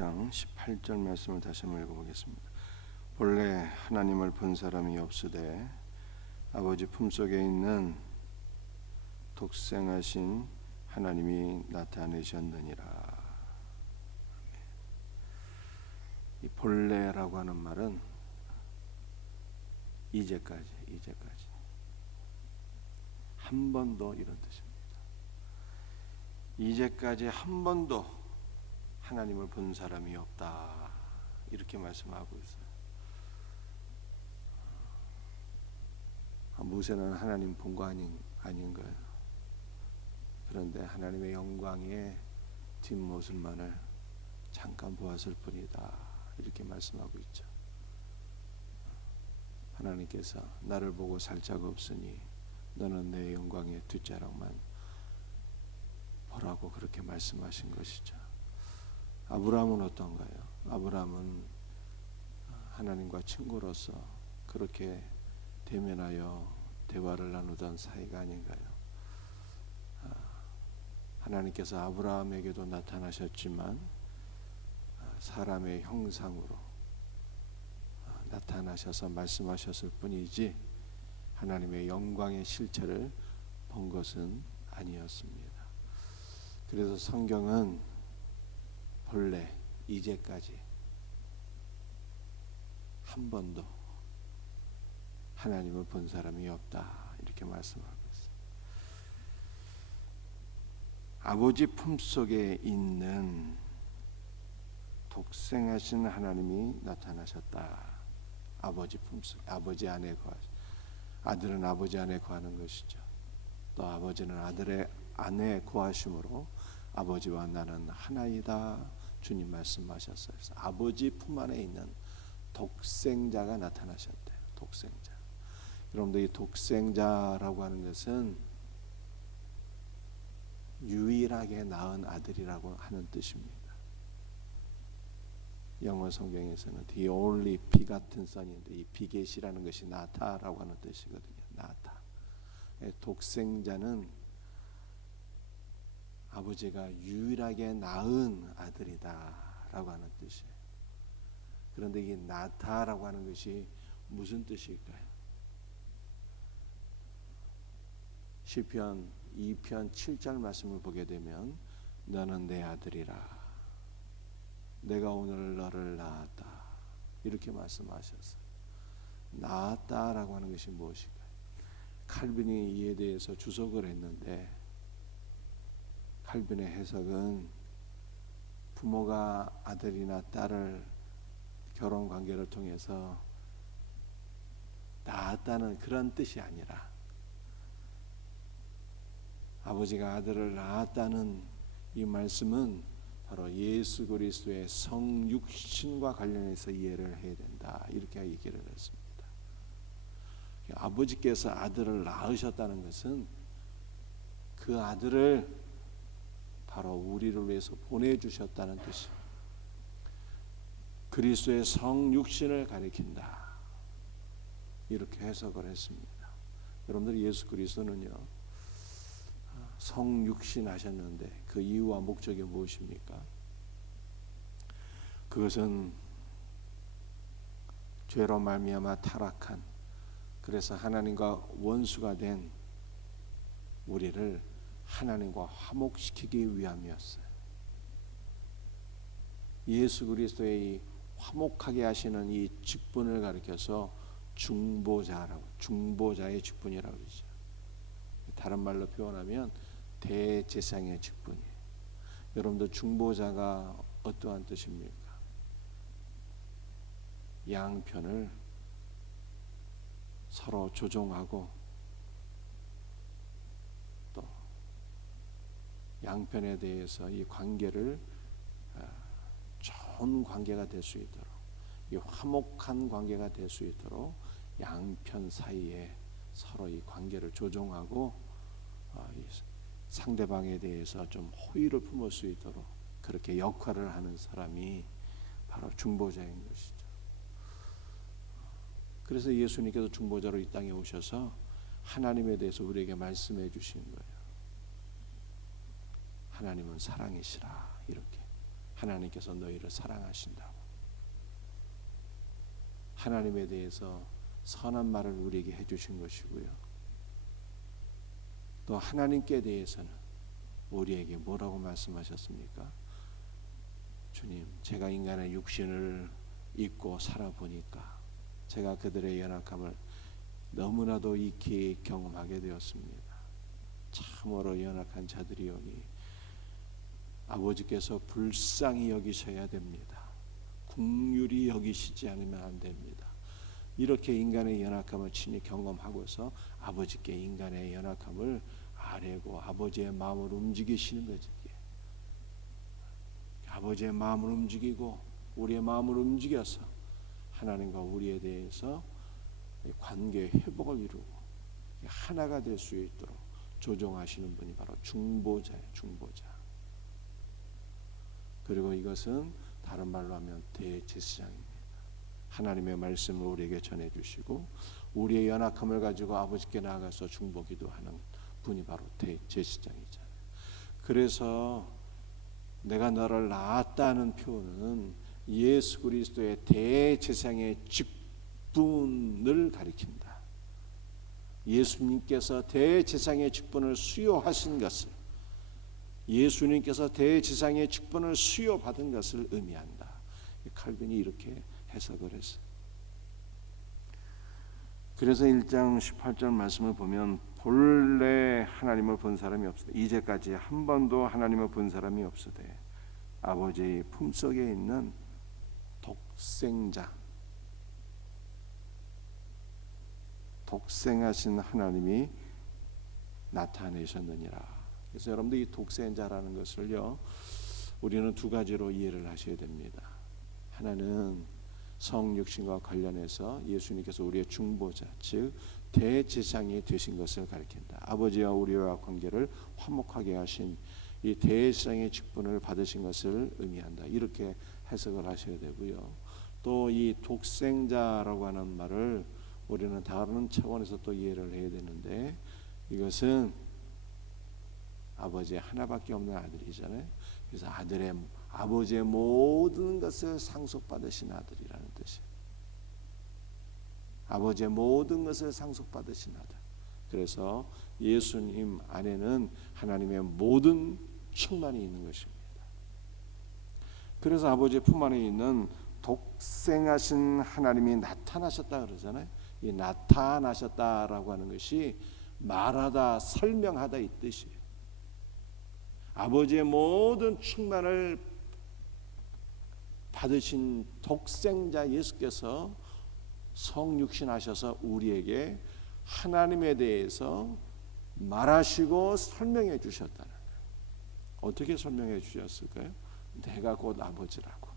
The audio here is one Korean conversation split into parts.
6장 18절 말씀을 다시 한번 읽어보겠습니다. 본래 하나님을 본 사람이 없으되 아버지 품속에 있는 독생하신 하나님이 나타내셨느니라. 이 본래라고 하는 말은 이제까지, 이제까지 한 번도 이런 뜻입니다. 이제까지 한 번도 하나님을 본 사람이 없다. 이렇게 말씀하고 있어요. 아, 모세는 하나님 본 거 아닌 아닌가요? 그런데 하나님의 영광의 뒷모습만을 잠깐 보았을 뿐이다. 이렇게 말씀하고 있죠. 하나님께서 나를 보고 살짝 없으니 너는 내 영광의 뒷자락만 보라고 그렇게 말씀하신 것이죠. 아브라함은 어떤가요? 아브라함은 하나님과 친구로서 그렇게 대면하여 대화를 나누던 사이가 아닌가요? 아, 하나님께서 아브라함에게도 나타나셨지만 아, 사람의 형상으로 아, 나타나셔서 말씀하셨을 뿐이지 하나님의 영광의 실체를 본 것은 아니었습니다. 그래서 성경은 본래 이제까지 한 번도 하나님을 본 사람이 없다 이렇게 말씀하고 있습니다. 아버지 품 속에 있는 독생하신 하나님이 나타나셨다. 아버지 품속, 아버지 안에 거하. 아들은 아버지 안에 거하는 것이죠. 또 아버지는 아들의 안에 거하심으로 아버지와 나는 하나이다. 주님 말씀하셨어요. 아버지 품 안에 있는 독생자가 나타나셨대요. 독생자. 여러분들 이 독생자라고 하는 것은 유일하게 낳은 아들이라고 하는 뜻입니다. 영어 성경에서는 the only begotten son인데 이 비겟이라는 것이 나타라고 하는 뜻이거든요. 나타. 예, 독생자는 아버지가 유일하게 낳은 아들이다라고 하는 뜻이에요. 그런데 이 나타라고 하는 것이 무슨 뜻일까요? 시편 2편 7절 말씀을 보게 되면 너는 내 아들이라 내가 오늘 너를 낳았다 이렇게 말씀하셨어요. 낳았다라고 하는 것이 무엇일까요? 칼빈이 이에 대해서 주석을 했는데 칼빈의 해석은 부모가 아들이나 딸을 결혼 관계를 통해서 낳았다는 그런 뜻이 아니라 아버지가 아들을 낳았다는 이 말씀은 바로 예수 그리스도의 성육신과 관련해서 이해를 해야 된다 이렇게 얘기를 했습니다. 아버지께서 아들을 낳으셨다는 것은 그 아들을 바로 우리를 위해서 보내주셨다는 뜻이 그리스도의 성육신을 가리킨다 이렇게 해석을 했습니다. 여러분들 예수 그리스도는요 성육신 하셨는데 그 이유와 목적이 무엇입니까? 그것은 죄로 말미암아 타락한 그래서 하나님과 원수가 된 우리를 하나님과 화목시키기 위함이었어요. 예수 그리스도의 화목하게 하시는 이 직분을 가리켜서 중보자라고 중보자의 직분이라고 그러죠. 다른 말로 표현하면 대제사장의 직분이에요. 여러분들 중보자가 어떠한 뜻입니까? 양편을 서로 조종하고 양편에 대해서 이 관계를 좋은 관계가 될 수 있도록 이 화목한 관계가 될 수 있도록 양편 사이에 서로 이 관계를 조종하고 상대방에 대해서 좀 호의를 품을 수 있도록 그렇게 역할을 하는 사람이 바로 중보자인 것이죠. 그래서 예수님께서 중보자로 이 땅에 오셔서 하나님에 대해서 우리에게 말씀해 주신 거예요. 하나님은 사랑이시라 이렇게 하나님께서 너희를 사랑하신다고. 하나님에 대해서 선한 말을 우리에게 해주신 것이고요. 또 하나님께 대해서는 우리에게 뭐라고 말씀하셨습니까? 주님, 제가 인간의 육신을 입고 살아보니까 제가 그들의 연약함을 너무나도 익히 경험하게 되었습니다. 참으로 연약한 자들이오니 아버지께서 불쌍히 여기셔야 됩니다. 국률이 여기시지 않으면 안 됩니다. 이렇게 인간의 연약함을 친히 경험하고서 아버지께 인간의 연약함을 아뢰고 아버지의 마음을 움직이시는 거지. 아버지의 마음을 움직이고 우리의 마음을 움직여서 하나님과 우리에 대해서 관계 회복을 이루고 하나가 될 수 있도록 조정하시는 분이 바로 중보자예요. 중보자. 그리고 이것은 다른 말로 하면 대제사장입니다. 하나님의 말씀을 우리에게 전해 주시고 우리의 연약함을 가지고 아버지께 나아가서 중보기도 하는 분이 바로 대제사장이잖아요. 그래서 내가 너를 낳았다는 표현은 예수 그리스도의 대제사장의 직분을 가리킨다. 예수님께서 대제사장의 직분을 수여하신 것을 예수님께서 대제사장의 직분을 수여받은 것을 의미한다. 칼빈이 이렇게 해석을 했어요. 그래서 1장 18절 말씀을 보면 본래 하나님을 본 사람이 없으되 이제까지 한 번도 하나님을 본 사람이 없으되 아버지의 품속에 있는 독생자 독생하신 하나님이 나타내셨느니라. 그래서 여러분들 이 독생자라는 것을요 우리는 두 가지로 이해를 하셔야 됩니다. 하나는 성육신과 관련해서 예수님께서 우리의 중보자 즉 대제사장이 되신 것을 가리킨다. 아버지와 우리와 관계를 화목하게 하신 이 대제사장의 직분을 받으신 것을 의미한다. 이렇게 해석을 하셔야 되고요. 또 이 독생자라고 하는 말을 우리는 다른 차원에서 또 이해를 해야 되는데 이것은 아버지 하나밖에 없는 아들이잖아요. 그래서 아들의 아버지의 모든 것을 상속받으신 아들이라는 뜻이에요. 아버지의 모든 것을 상속받으신 아들. 그래서 예수님 안에는 하나님의 모든 충만이 있는 것입니다. 그래서 아버지의 품 안에 있는 독생하신 하나님이 나타나셨다 그러잖아요. 이 나타나셨다라고 하는 것이 말하다 설명하다 이 뜻이에요. 아버지의 모든 충만을 받으신 독생자 예수께서 성육신하셔서 우리에게 하나님에 대해서 말하시고 설명해 주셨다는 어떻게 설명해 주셨을까요? 내가 곧 아버지라고.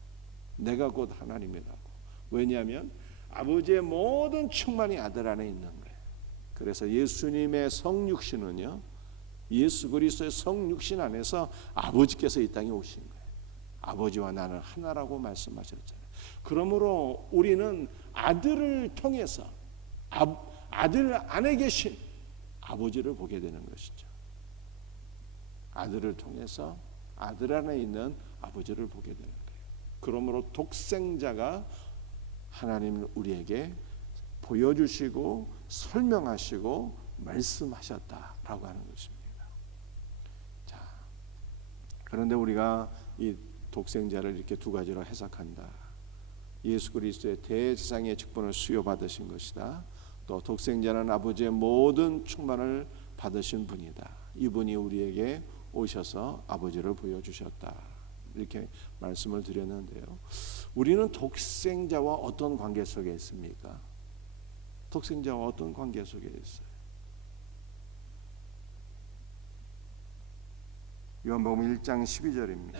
내가 곧 하나님이라고. 왜냐하면 아버지의 모든 충만이 아들 안에 있는 거예요. 그래서 예수님의 성육신은요. 예수 그리스도의 성육신 안에서 아버지께서 이 땅에 오신 거예요. 아버지와 나는 하나라고 말씀하셨잖아요. 그러므로 우리는 아들을 통해서 아, 들 안에 계신 아버지를 보게 되는 것이죠. 아들을 통해서 아들 안에 있는 아버지를 보게 되는 거예요. 그러므로 독생자가 하나님을 우리에게 보여주시고 설명하시고 말씀하셨다라고 하는 것입니다. 자, 그런데 우리가 이 독생자를 이렇게 두 가지로 해석한다. 예수 그리스도의 대제사장의 직분을 수여받으신 것이다. 또 독생자는 아버지의 모든 충만을 받으신 분이다. 이분이 우리에게 오셔서 아버지를 보여주셨다. 이렇게 말씀을 드렸는데요. 우리는 독생자와 어떤 관계 속에 있습니까? 독생자와 어떤 관계 속에 있어요? 요한복음 1장 12절입니다.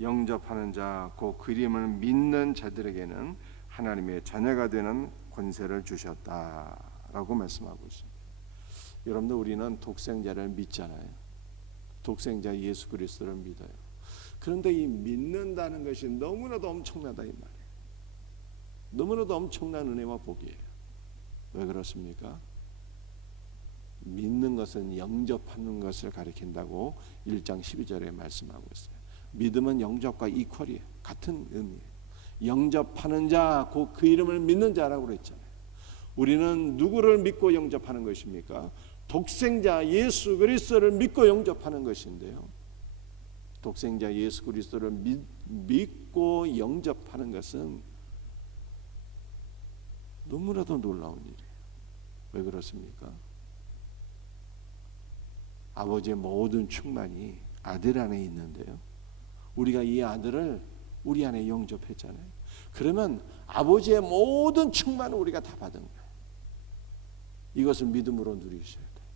영접하는 자, 그 그림을 믿는 자들에게는 하나님의 자녀가 되는 권세를 주셨다라고 말씀하고 있습니다. 여러분들 우리는 독생자를 믿잖아요. 독생자 예수 그리스도를 믿어요. 그런데 이 믿는다는 것이 너무나도 엄청나다 이 말이에요. 너무나도 엄청난 은혜와 복이에요. 왜 그렇습니까? 믿는 것은 영접하는 것을 가리킨다고 1장 12절에 말씀하고 있어요. 믿음은 영접과 이퀄이에요. 같은 의미예요. 영접하는 자, 곧그 이름을 믿는 자라고 그랬잖아요. 우리는 누구를 믿고 영접하는 것입니까? 독생자 예수 그리스도를 믿고 영접하는 것인데요. 독생자 예수 그리스도를 믿, 믿고 영접하는 것은 너무나도 놀라운 일이에요. 왜 그렇습니까? 아버지의 모든 충만이 아들 안에 있는데요. 우리가 이 아들을 우리 안에 영접했잖아요. 그러면 아버지의 모든 충만을 우리가 다 받은 거예요. 이것을 믿음으로 누리셔야 돼요.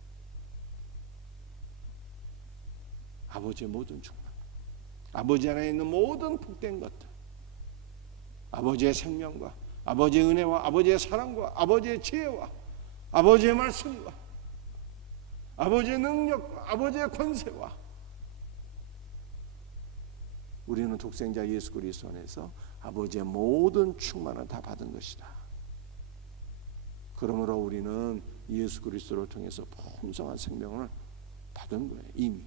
아버지의 모든 충만. 아버지 안에 있는 모든 복된 것들. 아버지의 생명과 아버지의 은혜와 아버지의 사랑과 아버지의 지혜와 아버지의 말씀과 아버지의 능력과 아버지의 권세와 우리는 독생자 예수 그리스도 안에서 아버지의 모든 충만을 다 받은 것이다. 그러므로 우리는 예수 그리스도를 통해서 풍성한 생명을 받은 거예요. 이미.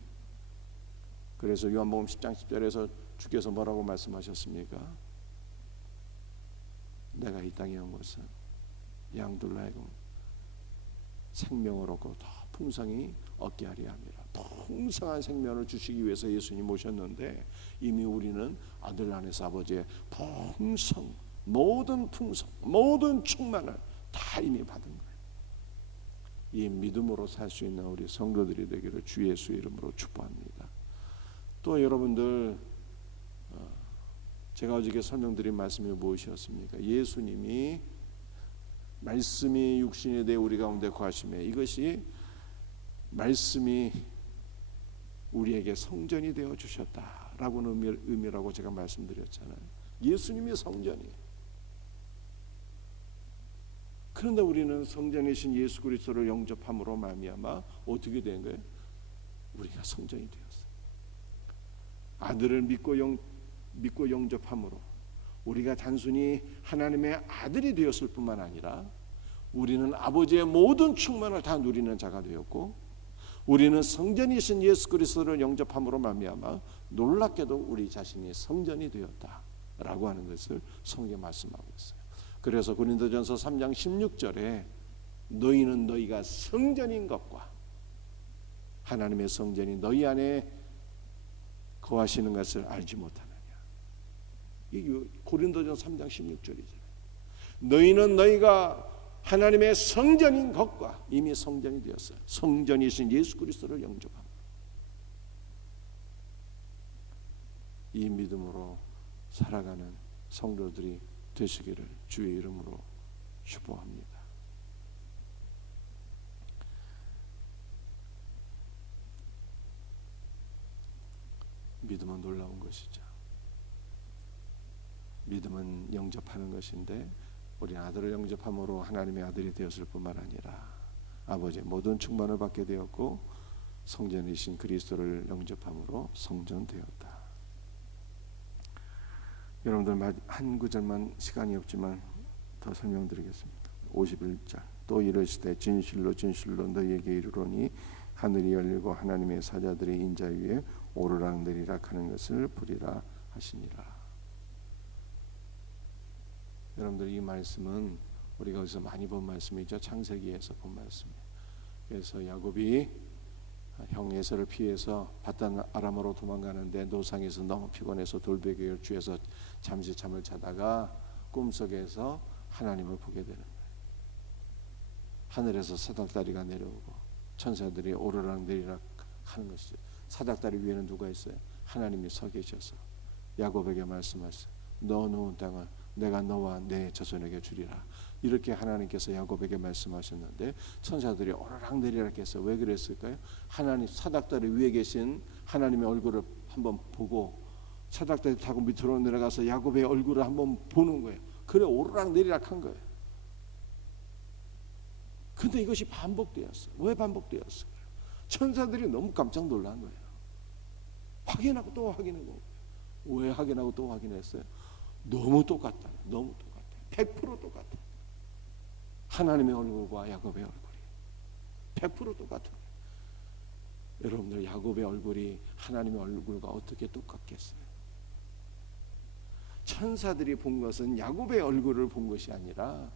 그래서 요한복음 10장 10절에서 주께서 뭐라고 말씀하셨습니까? 내가 이 땅에 온 것은 하여금 생명을 얻고 더 풍성히 얻게 하려 함이라. 풍성한 생명을 주시기 위해서 예수님 오셨는데 이미 우리는 아들 안에서 아버지의 풍성 모든 풍성 모든 충만을 다 이미 받은 거예요. 이 믿음으로 살 수 있는 우리 성도들이 되기를 주 예수 이름으로 축복합니다. 또 여러분들 어, 제가 어저께 설명드린 말씀이 무엇이었습니까? 예수님이 말씀이 육신이 되 우리 가운데 거하심에 이것이 말씀이 우리에게 성전이 되어 주셨다라고는 의미, 의미라고 제가 말씀드렸잖아요. 예수님이 성전이에요. 그런데 우리는 성전이신 예수 그리스도를 영접함으로 말미암아 어떻게 된 거예요? 우리가 성전이 되었어요. 아들을 믿고 영 믿고 영접함으로 우리가 단순히 하나님의 아들이 되었을 뿐만 아니라 우리는 아버지의 모든 충만을 다 누리는 자가 되었고 우리는 성전이신 예수 그리스도를 영접함으로 말미암아 놀랍게도 우리 자신이 성전이 되었다라고 하는 것을 성경 말씀하고 있어요. 그래서 고린도전서 3장 16절에 너희는 너희가 성전인 것과 하나님의 성전이 너희 안에 거하시는 것을 알지 못하느냐. 이 고린도전 3장 16절이잖아요. 너희는 너희가 하나님의 성전인 것과 이미 성전이 되었어요. 성전이신 예수 그리스도를 영접합니다. 이 믿음으로 살아가는 성도들이 되시기를 주의 이름으로 축복합니다. 믿음은 놀라운 것이죠. 믿음은 영접하는 것인데 우리 아들을 영접함으로 하나님의 아들이 되었을 뿐만 아니라 아버지의 모든 충만을 받게 되었고 성전이신 그리스도를 영접함으로 성전 되었다. 여러분들 한 구절만 시간이 없지만 더 설명드리겠습니다. 51절 또 이르시되 진실로 진실로 너희에게 이르노니 하늘이 열리고 하나님의 사자들이 인자 위에 오르락 내리라 하는 것을 보리라 하시니라. 여러분들 이 말씀은 우리가 어디서 많이 본 말씀이죠. 창세기에서 본 말씀이에요. 그래서 야곱이 형 에서를 피해서 바단 아람으로 도망가는데 노상에서 너무 피곤해서 돌베개를 쥐어서 잠시 잠을 자다가 꿈속에서 하나님을 보게 되는. 하늘에서 사닥다리가 내려오고 천사들이 오르락 내리락 하는 것이죠. 사닥다리 위에는 누가 있어요? 하나님이 서 계셔서 야곱에게 말씀하셨어요. 너 누운 땅을 내가 너와 내 자손에게 주리라. 이렇게 하나님께서 야곱에게 말씀하셨는데 천사들이 오르락 내리락 해서 왜 그랬을까요? 하나님 사닥다리 위에 계신 하나님의 얼굴을 한번 보고 사닥다리 타고 밑으로 내려가서 야곱의 얼굴을 한번 보는 거예요. 그래 오르락 내리락 한 거예요. 근데 이것이 반복되었어요. 왜 반복되었어요? 천사들이 너무 깜짝 놀란 거예요. 확인하고 또 확인하고 왜 확인하고 또 확인했어요? 너무 똑같다. 너무 똑같아. 100% 똑같아. 하나님의 얼굴과 야곱의 얼굴이 100% 똑같아. 여러분들 야곱의 얼굴이 하나님의 얼굴과 어떻게 똑같겠어요? 천사들이 본 것은 야곱의 얼굴을 본 것이 아니라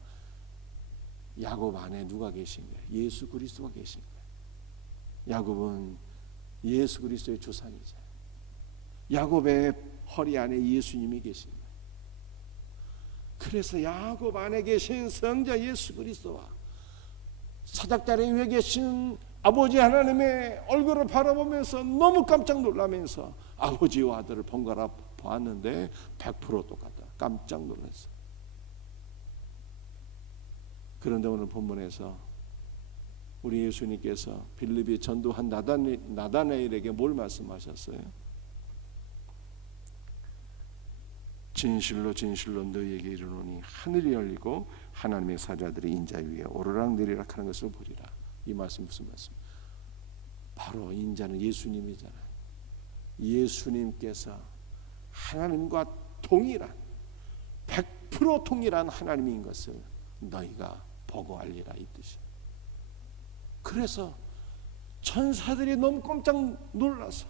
야곱 안에 누가 계신 거예요? 예수 그리스도가 계신 거예요. 야곱은 예수 그리스도의 조상이죠. 야곱의 허리 안에 예수님이 계신 거예요. 그래서 야곱 안에 계신 성자 예수 그리스도와 사닥다리 위에 계신 아버지 하나님의 얼굴을 바라보면서 너무 깜짝 놀라면서 아버지와 아들을 번갈아 보았는데 100% 똑같다. 깜짝 놀랐어. 그런데 오늘 본문에서 우리 예수님께서 빌립이 전도한 나다네, 나다나엘에게 뭘 말씀하셨어요? 진실로 진실로 너희에게 이르노니 하늘이 열리고 하나님의 사자들이 인자 위에 오르락 내리락 하는 것을 보리라. 이 말씀 무슨 말씀? 바로 인자는 예수님이잖아요. 예수님께서 하나님과 동일한 100% 동일한 하나님인 것을 너희가 보고 알리라 이 뜻이. 그래서 천사들이 너무 깜짝 놀라서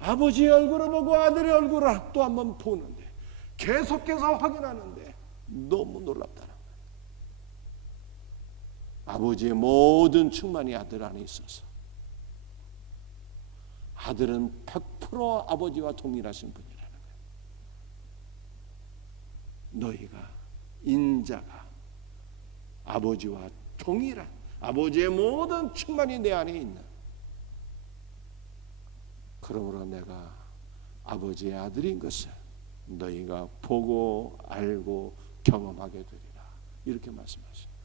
아버지의 얼굴을 보고 아들의 얼굴을 또 한 번 보는데 계속해서 확인하는데 너무 놀랍다는 거예요. 아버지의 모든 충만이 아들 안에 있어서 아들은 100% 아버지와 동일하신 분이라는 거예요. 너희가 인자가 아버지와 동일한 아버지의 모든 충만이 내 안에 있는 그러므로 내가 아버지의 아들인 것을 너희가 보고 알고 경험하게 되리라 이렇게 말씀하십니다.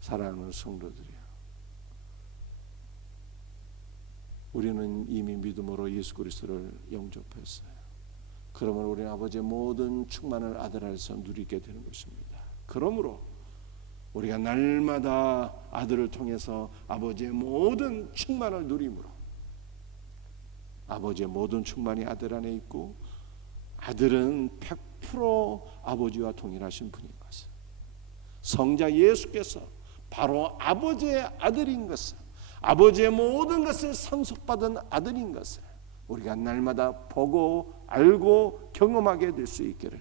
사랑하는 성도들이요. 우리는 이미 믿음으로 예수 그리스도를 영접했어요. 그러면 우리 아버지의 모든 충만을 아들 안에서 누리게 되는 것입니다. 그러므로 우리가 날마다 아들을 통해서 아버지의 모든 충만을 누림으로 아버지의 모든 충만이 아들 안에 있고 아들은 100% 아버지와 동일하신 분인 것을 성자 예수께서 바로 아버지의 아들인 것을 아버지의 모든 것을 상속받은 아들인 것을 우리가 날마다 보고 알고 경험하게 될 수 있기를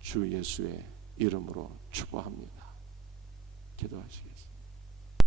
주 예수의 이름으로 축복합니다. 기도하시겠습니다.